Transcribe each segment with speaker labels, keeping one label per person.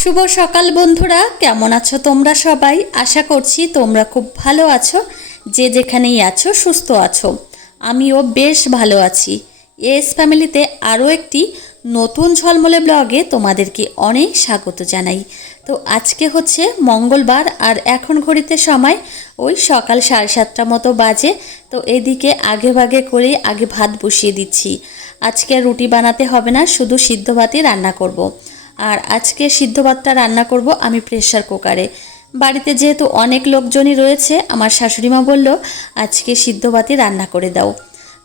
Speaker 1: শুভ সকাল বন্ধুরা, কেমন আছো তোমরা সবাই? আশা করছি তোমরা খুব ভালো আছো, যে যেখানেই আছো সুস্থ আছো। আমিও বেশ ভালো আছি। এস ফ্যামিলিতে আরও একটি নতুন ঝলমলে ব্লগে তোমাদেরকে অনেক স্বাগত জানাই। তো আজকে হচ্ছে মঙ্গলবার আর এখন ঘড়িতে সময় ওই সকাল সাড়ে সাতটা মতো বাজে। তো এদিকে আগে ভাগে করে আগে ভাত বসিয়ে দিচ্ছি। আজকে রুটি বানাতে হবে না, শুধু সিদ্ধ ভাতই রান্না করব। আর আজকে সিদ্ধ ভাতটা রান্না করব আমি প্রেশার কুকারে। বাড়িতে যেহেতু অনেক লোকজনই রয়েছে, আমার শাশুড়িমা বলল, আজকে সিদ্ধ ভাতই রান্না করে দাও।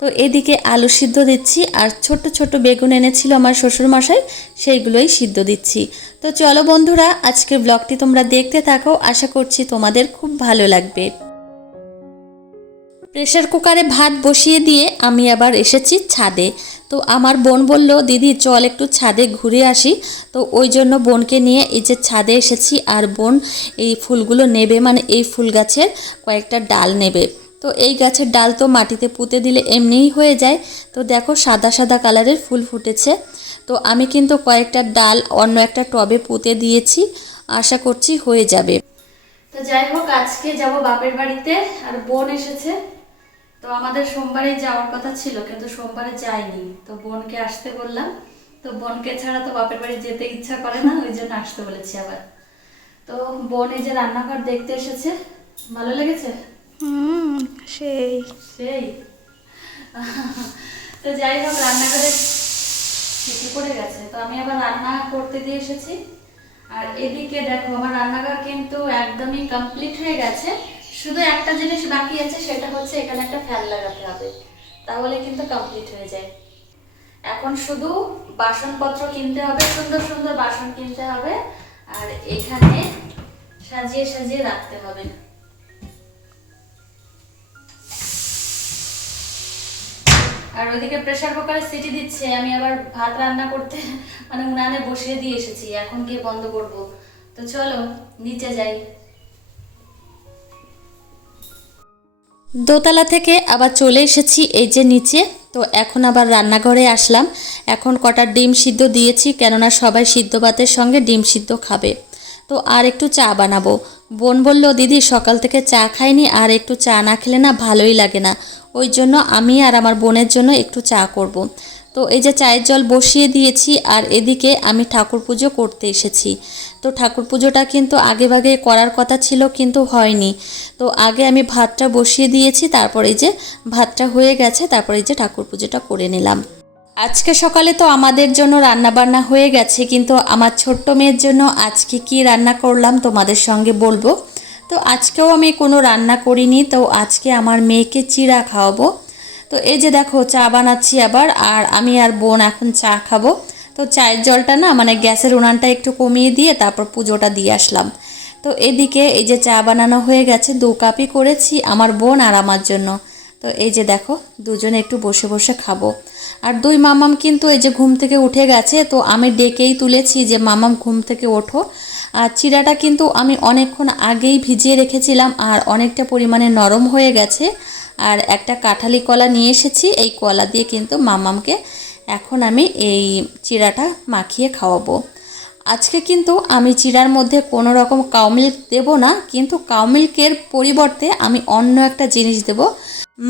Speaker 1: তো এদিকে আলু সিদ্ধ দিচ্ছি আর ছোট ছোট বেগুন এনেছিল আমার শ্বশুরমশাই, সেইগুলোই সিদ্ধ দিচ্ছি। তো চলো বন্ধুরা, আজকের ব্লগটি তোমরা দেখতে থাকো, আশা করছি তোমাদের খুব ভালো লাগবে। প্রেশার কুকারে ভাত বসিয়ে দিয়ে আমি আবার এসেছি ছাদে। তো আমার বোন বলল, দিদি, চল একটু ছাদে ঘুরে আসি। তো ওই জন্য বোনকে নিয়ে এই যে ছাদে এসেছি আর বোন এই ফুলগুলো নেবে মানে এই ফুল গাছের কয়েকটা ডাল নেবে। তো এই গাছের ডাল তো মাটিতে পুঁতে দিলে এমনিই হয়ে যায়। তো দেখো সাদা সাদা কালারের ফুল ফুটেছে। তো আমি কিন্তু কয়েকটা ডাল অন্য একটা টবে পুঁতে দিয়েছি। আশা করছি হয়ে যাবে। তো যাই হোক, আজকে যাব বাপের বাড়িতে। আর বোন এসেছে। তো আমাদের সোমবারে যাওয়ার কথা ছিল কিন্তু সোমবারে যাইনি। তো বোনকে আসতে বললাম। তো বোনকে ছাড়া তো বাপের বাড়ি যেতে ইচ্ছা করে না ওই জন্য আসতে বলেছি আবার। তো বোন এই যে রান্নাঘর দেখতে এসেছে ভালো লেগেছে?
Speaker 2: হুম সেই।
Speaker 1: সেই। তো যাই হোক রান্নাঘরে ঠিকই পড়ে গেছে। তো আমি আবার রান্না করতে দিয়ে এসেছি। আর এদিকে দেখো আমার রান্নাঘর কিন্তু একদমই কমপ্লিট হয়ে গেছে। শুধু একটা জিনিস বাকি আছে, সেটা হচ্ছে এখানে একটা ফ্যান লাগাতে হবে। তাহলে কিন্তু কমপ্লিট হয়ে যায়। এখন শুধু বাসনপত্র কিনতে হবে, সুন্দর সুন্দর বাসন কিনতে হবে, আর এখানে সাজিয়ে সাজিয়ে রাখতে হবে। আর ওইদিকে প্রেসার কুকারে সিটি দিচ্ছে, আমি আবার ভাত রান্না করতে মানে উনানে বসিয়ে দিয়ে এসেছি, এখন গিয়ে বন্ধ করব। তো চলো, নিচে যাই। দোতলা থেকে আবার চলে এসেছি এই যে নিচে। তো এখন আবার রান্নাঘরে আসলাম। এখন কটা ডিম সিদ্ধ দিয়েছি, কেননা সবাই সিদ্ধ ভাতের সঙ্গে ডিম সিদ্ধ খাবে। তো আর একটু চা বানাবো। বোন বলল, দিদি, সকাল থেকে চা খাইনি, আর একটু চা না খেলে না ভালোই লাগে না। ওই জন্য আমি আর আমার বোনের জন্য একটু চা করব। তো এই যে চায়ের জল বসিয়ে দিয়েছি, আর এদিকে আমি ঠাকুর পুজো করতে এসেছি। তো ঠাকুর পুজোটা কিন্তু আগে ভাগে করার কথা ছিল কিন্তু হয়নি। তো আগে আমি ভাতটা বসিয়ে দিয়েছি, তারপরে যে ভাতটা হয়ে গেছে, তারপরে যে ঠাকুর পুজোটা করে নিলাম। আজকে সকালে তো আমাদের জন্য রান্না বান্না হয়ে গেছে, কিন্তু আমার ছোট্ট মেয়ের জন্য আজকে কি রান্না করলাম তোমাদের সঙ্গে বলব। তো আজকেও আমি কোনো রান্না করিনি, তো আজকে আমার মেয়েকে চিড়া খাওয়াবো। তো এই যে দেখো, চা বানাচ্ছি আবার, আর আমি আর বোন এখন চা খাব। তো চায়ের জলটা না মানে গ্যাসের উনানটা একটু কমিয়ে দিয়ে তারপর পুজোটা দিয়ে আসলাম। তো এদিকে এই যে চা বানানো হয়ে গেছে, দু কাপই করেছি আমার বোন আর আমার জন্য। তো এই যে দেখো, দুজনে একটু বসে বসে খাব। আর দুই মামাম কিন্তু এই যে ঘুম থেকে উঠে গেছে, তো আমি ডেকেই তুলেছি যে, মামাম, ঘুম থেকে ওঠো। আর চিড়াটা কিন্তু আমি অনেকক্ষণ আগেই ভিজিয়ে রেখেছিলাম আর অনেকটা পরিমাণে নরম হয়ে গেছে। আর একটা কাঁঠালি কলা নিয়ে এসেছি, এই কলা দিয়ে কিন্তু মামামকে এখন আমি এই চিড়াটা মাখিয়ে খাওয়াবো। আজকে কিন্তু আমি চিড়ার মধ্যে কোনো রকম কাউ মিল্ক দেবো না, কিন্তু কাউ মিল্কের পরিবর্তে আমি অন্য একটা জিনিস দেবো।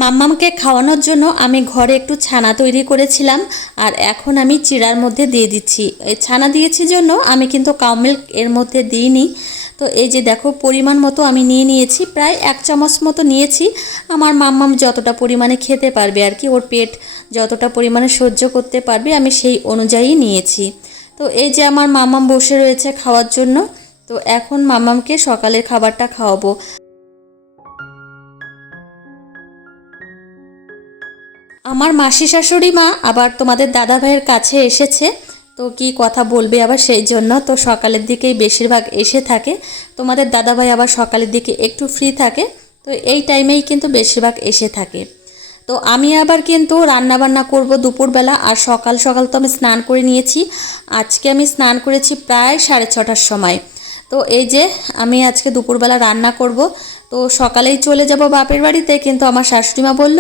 Speaker 1: মাম্মামকে খাওয়ানোর জন্য আমি ঘরে একটু ছানা তৈরি করেছিলাম, আর এখন আমি চিড়ার মধ্যে দিয়ে দিচ্ছি। ছানা দিয়েছি জন্য আমি কিন্তু কাউ মিল্ক এর মধ্যে দিইনি। তো এই যে দেখো, পরিমাণ মতো আমি নিয়ে নিয়েছি, প্রায় এক চামচ মতো নিয়েছি। আমার মাম্মাম যতটা পরিমাণে খেতে পারবে আর কি, ওর পেট যতটা পরিমাণে সহ্য করতে পারবে, আমি সেই অনুযায়ী নিয়েছি। তো এই যে আমার মামাম বসে রয়েছে খাওয়ার জন্য, তো এখন মামামকে সকালের খাবারটা খাওয়াবো। আমার মাসি শাশুড়ি মা আবার তোমাদের দাদা ভাইয়ের কাছে এসেছে। তো কি কথা বলবে আবার সেই জন্য? তো সকালের দিকেই বেশিরভাগ এসে থাকে। তোমাদের দাদাভাই আবার সকালের দিকে একটু ফ্রি থাকে। তো এই টাইমেই কিন্তু বেশিরভাগ এসে থাকে। তো আমি আবার কিন্তু রান্না বান্না করব দুপুরবেলা আর সকাল সকাল তো আমি স্নান করে নিয়েছি। আজকে আমি স্নান করেছি প্রায় সাড়ে ছটার সময়। তো এই যে আমি আজকে দুপুরবেলা রান্না করব। তো সকালেই চলে যাব বাপের বাড়িতে, কিন্তু আমার শাশুড়িমা বলল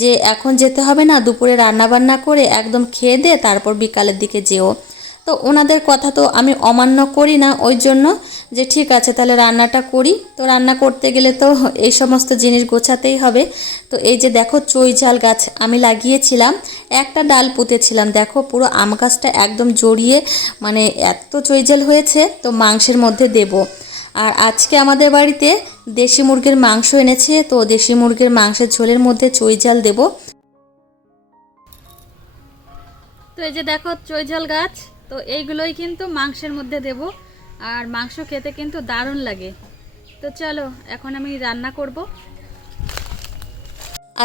Speaker 1: যে এখন যেতে হবে না, দুপুরে রান্না বান্না করে একদম খেয়ে দে, তারপর বিকালের দিকে যেও। তো ওনাদের কথা তো আমি অমান্য করি না, ওই জন্য যে ঠিক আছে, তাহলে রান্নাটা করি। তো রান্না করতে গেলে তো এই সমস্ত জিনিস গোছাতেই হবে। তো এই যে দেখো চই ঝাল গাছ আমি লাগিয়েছিলাম, একটা ডাল পুঁতেছিলাম, দেখো পুরো আম গাছটা একদম জড়িয়ে মানে এত চই ঝাল হয়েছে, তো মাংসের মধ্যে দেব। আর আজকে আমাদের বাড়িতে দেশি মুরগির মাংস এনেছে তো দেশি মুরগির মাংসের ঝোলের মধ্যে চই ঝাল দেবো। তো এই যে দেখো চৈঝাল গাছ তো এইগুলোই কিন্তু মাংসের মধ্যে দেব। আর মাংস খেতে কিন্তু দারুণ লাগে। তো চলো এখন আমি রান্না করব।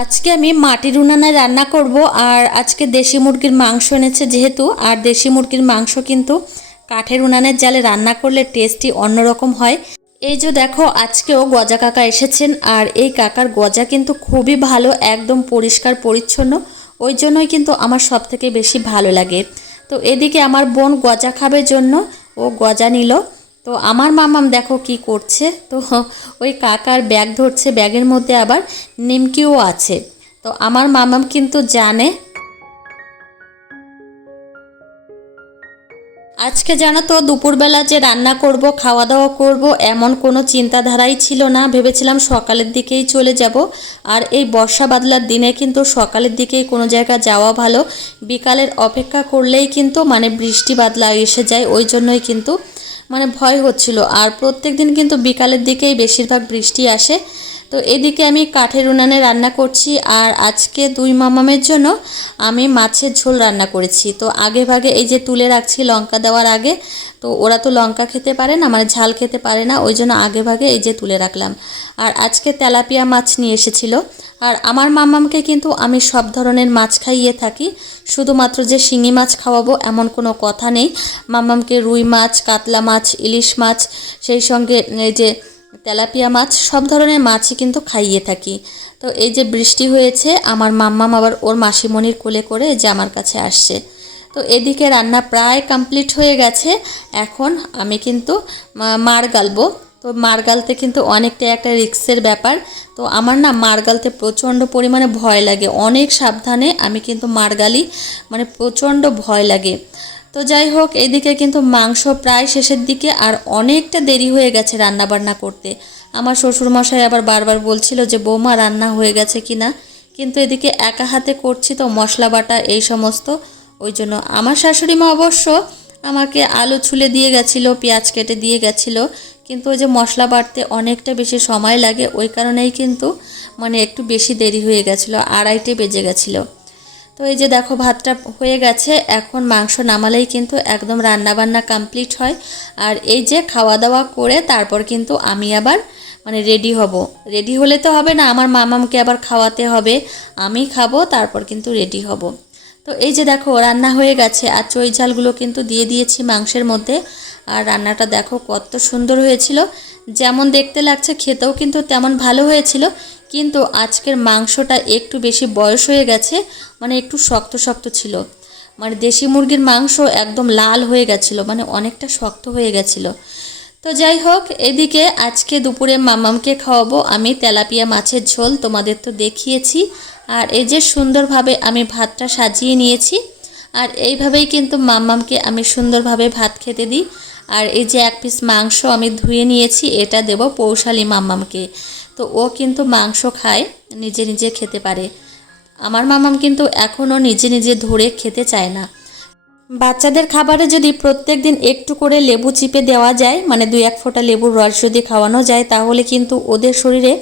Speaker 1: আজকে আমি মাটির উনানে রান্না করব আর আজকে দেশি মুরগির মাংস এনেছে যেহেতু আর দেশি মুরগির মাংস কিন্তু কাঠের উনানের জালে রান্না করলে টেস্টই অন্যরকম হয়। এই যে দেখো, আজকেও গজা কাকা এসেছেন আর এই কাকার গজা কিন্তু খুবই ভালো, একদম পরিষ্কার, পরিচ্ছন্ন। ওই জন্যই কিন্তু আমার সব থেকে বেশি ভালো লাগে। তো এদিকে আমার বোন গজা খাবে জন্য, ও গজা নিল। তো আমার মামাম দেখো কি করছে। তো ওই কাকার ব্যাগ ধরছে, ব্যাগের মধ্যে আবার নিমকিও আছে। তো আমার মামাম কিন্তু জানে আজকে জানো তো দুপুরবেলা যে রান্না করব খাওয়া দাওয়া করব, এমন কোনো চিন্তাধারাই ছিল না। ভেবেছিলাম সকালের দিকেই চলে যাব। আর এই বর্ষা বাদলার দিনে কিন্তু সকালের দিকেই কোনো জায়গা যাওয়া ভালো। বিকালের অপেক্ষা করলেই কিন্তু মানে বৃষ্টি বাদলা এসে যায়, ওই জন্যই কিন্তু মানে ভয় হচ্ছিল। আর প্রত্যেক দিন কিন্তু বিকালের দিকেই বেশিরভাগ বৃষ্টি আসে। তো এদিকে আমি কাঠের উনানে রান্না করছি আর আজকে দুই মামামের জন্য আমি মাছের ঝোল রান্না করেছি। তো আগে ভাগে এই যে তুলে রাখছি লঙ্কা দেওয়ার আগে, তো ওরা তো লঙ্কা খেতে পারে না মানে ঝাল খেতে পারে না, ওই জন্য আগে ভাগে এই যে তুলে রাখলাম। আর আজকে তেলাপিয়া মাছ নিয়ে এসেছিল। আর আমার মামামকে কিন্তু আমি সব ধরনের মাছ খাইয়ে থাকি। শুধুমাত্র যে শিঙি মাছ খাওয়াবো এমন কোনো কথা নেই। মামামকে রুই মাছ, কাতলা মাছ ইলিশ মাছ, সেই সঙ্গে এই যে তেলাপিয়া মাছ, সব ধরনের মাছই কিন্তু খাইয়ে থাকি। তো এই যে বৃষ্টি হয়েছে, আমার মাম্মাম আবার ওর মাসিমণির কোলে করে যে আমার কাছে আসছে। তো এদিকে রান্না প্রায় কমপ্লিট হয়ে গেছে, এখন আমি কিন্তু মার গালবো। তো মার গালতে কিন্তু অনেকটা একটা রিক্সের ব্যাপার। তো আমার না মার গালতে প্রচণ্ড পরিমাণে ভয় লাগে। অনেক সাবধানে আমি কিন্তু মার গালি মানে প্রচণ্ড ভয় লাগে। তো যাই হোক, এদিকে কিন্তু মাংস প্রায় শেষের দিকে আর অনেকটা দেরি হয়ে গেছে রান্না বান্না করতে। আমার শ্বশুরমশাই আবার বারবার বলছিল যে, বৌমা, রান্না হয়ে গেছে কি না? কিন্তু এদিকে একা হাতে করছি তো মশলা বাটা, এই সমস্ত। ওই জন্য আমার শাশুড়ি মা অবশ্য আমাকে আলু ছুলে দিয়ে গেছিল, পেঁয়াজ কেটে দিয়ে গেছিল। কিন্তু ওই যে মশলা বাটতে অনেকটা বেশি সময় লাগে, ওই কারণেই কিন্তু মানে একটু বেশি দেরি হয়ে গেছিল, আড়াইটে বেজে গেছিল। তো এই যে দেখো, ভাতটা হয়ে গেছে। এখন মাংস নামালেই কিন্তু একদম রান্না বান্না কমপ্লিট হয়। আর এই যে খাওয়া দাওয়া করে তারপর কিন্তু আমি আবার মানে রেডি হব। রেডি হলে তো হবে না, আমার মামামকে আবার খাওয়াতে হবে। আমি খাব, তারপর কিন্তু রেডি হব। তো এই যে দেখো, রান্না হয়ে গেছে। আর চই ঝালগুলো কিন্তু দিয়ে দিয়েছি মাংসের মধ্যে। আর রান্নাটা দেখো কত সুন্দর হয়েছিল। যেমন দেখতে লাগছে, খেতেও কিন্তু তেমন ভালো হয়েছিল। কিন্তু আজকের মাংসটা একটু বেশি বয়স হয়ে গেছে মানে একটু শক্ত শক্ত ছিল। মানে দেশি মুরগির মাংস একদম লাল হয়ে গেছিল মানে অনেকটা শক্ত হয়ে গেছিল। তো যাই হোক, এদিকে আজকে দুপুরে মামামকে খাওয়াবো। আমি তেলাপিয়া মাছের ঝোল তোমাদের তো দেখিয়েছি। আর এই যে সুন্দরভাবে আমি ভাতটা সাজিয়ে নিয়েছি। আর এইভাবেই কিন্তু মাম্মামকে আমি সুন্দরভাবে ভাত খেতে দিই। আর এই যে এক পিস মাংস আমি ধুয়ে নিয়েছি, এটা দেব পৌশালী মাম্মামকে তো ও কিন্তু মাংস খায়, নিজে নিজে খেতে পারে। আমার মামাম কিন্তু এখনও নিজে নিজে ধরে খেতে চায় না। বাচ্চাদের খাবারে যদি প্রত্যেক দিন একটু করে লেবু চিপে দেওয়া যায় মানে দুই এক ফোঁটা লেবুর রস যদি খাওয়ানো যায়, তাহলে কিন্তু ওদের শরীরে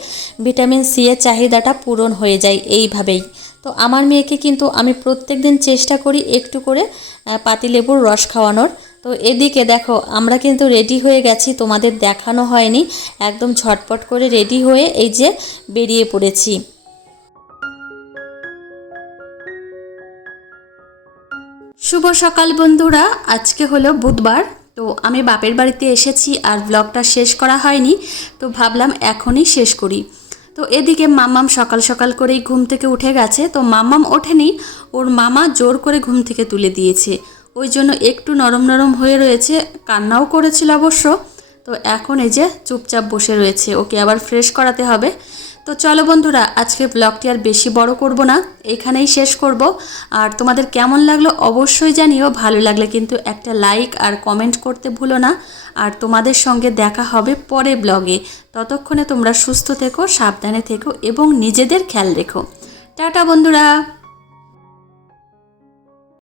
Speaker 1: ভিটামিন সি এর চাহিদাটা পূরণ হয়ে যায় এইভাবেই। তো আমার মেয়েকে কিন্তু আমি প্রত্যেক দিন চেষ্টা করি একটু করে পাতিলেবুর রস খাওয়ানোর। তো এদিকে দেখো, আমরা কিন্তু রেডি হয়ে গেছি, তোমাদের দেখানো হয়নি। একদম ঝটপট করে রেডি হয়ে এই যে বেরিয়ে পড়েছি। শুভ সকাল বন্ধুরা, আজকে হলো বুধবার। তো আমি বাপের বাড়িতে এসেছি আর ব্লগটা শেষ করা হয়নি, তো ভাবলাম এখনই শেষ করি। তো এদিকে মাম্মাম সকাল সকাল করেই ঘুম থেকে উঠে গেছে, তো মাম্মাম ওঠেনি, ওর মামা জোর করে ঘুম থেকে তুলে দিয়েছে। ওই জন্য একটু নরম নরম হয়ে রয়েছে, কান্নাও করেছিল অবশ্য। তো এখন এই যে চুপচাপ বসে রয়েছে, ওকে আবার ফ্রেশ করাতে হবে। তো চলো বন্ধুরা, আজকে ব্লগটি আর বেশি বড় করব না, এখানেই শেষ করব। আর তোমাদের কেমন লাগল অবশ্যই জানিও, ভালো লাগলে কিন্তু একটা লাইক আর কমেন্ট করতে ভুলো না। আর তোমাদের সঙ্গে দেখা হবে পরে ব্লগে ততক্ষণে তোমরা সুস্থ থেকো, সাবধানে থেকো এবং নিজেদের খেয়াল রেখো। টাটা বন্ধুরা!